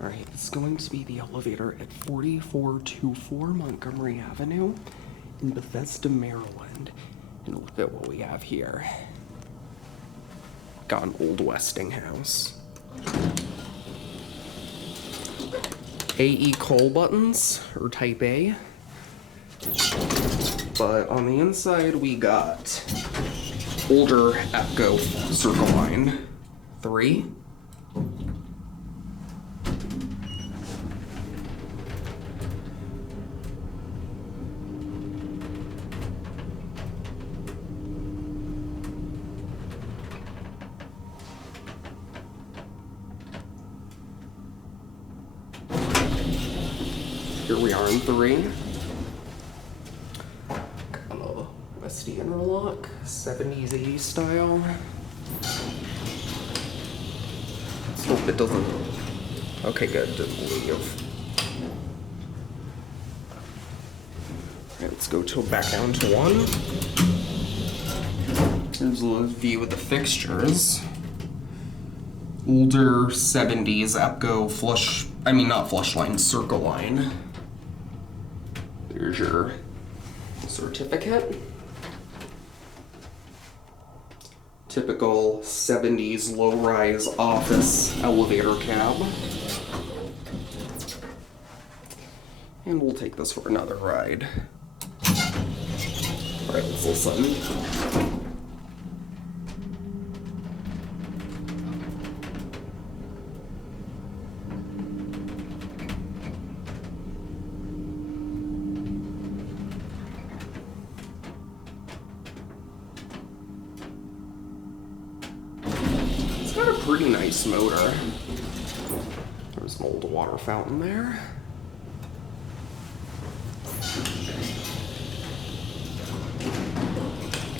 Alright, it's going to be the elevator at 4424 Montgomery Avenue in Bethesda, Maryland. And look at what we have here. Got an old Westinghouse. AE coal buttons, or type A. But on the inside we got older APCO circle line 3. Here we are in 3. Got a Westy interlock, 70s, 80s style. Let's hope it doesn't. Okay, good, didn't leave. Alright, let's go back down to 1. Here's a view of the fixtures. Older 70s APCO not flush line, circle line. There's your certificate. Typical 70s low-rise office elevator cab. And we'll take this for another ride. Alright, let's listen. Got a pretty nice motor. There's an old water fountain there.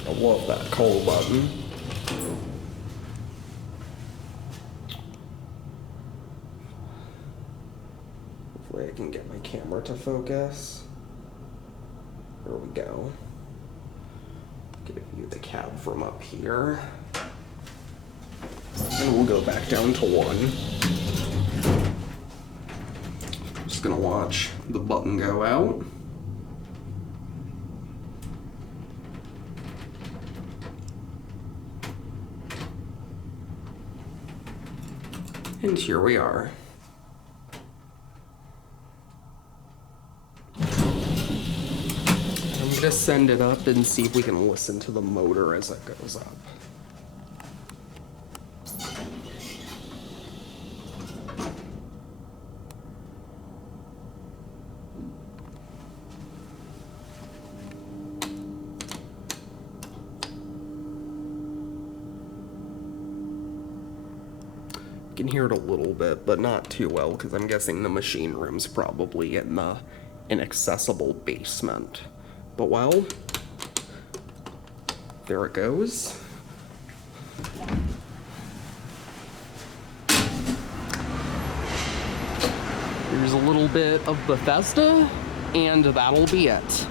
I love that coal button. Hopefully I can get my camera to focus. There we go. Get a view of the cab from up here. And we'll go back down to 1. Just gonna watch the button go out. And here we are. I'm gonna send it up and see if we can listen to the motor as it goes up. You can hear it a little bit, but not too well, because I'm guessing the machine room's probably in the inaccessible basement. But well, there it goes. Here's a little bit of Bethesda, and that'll be it.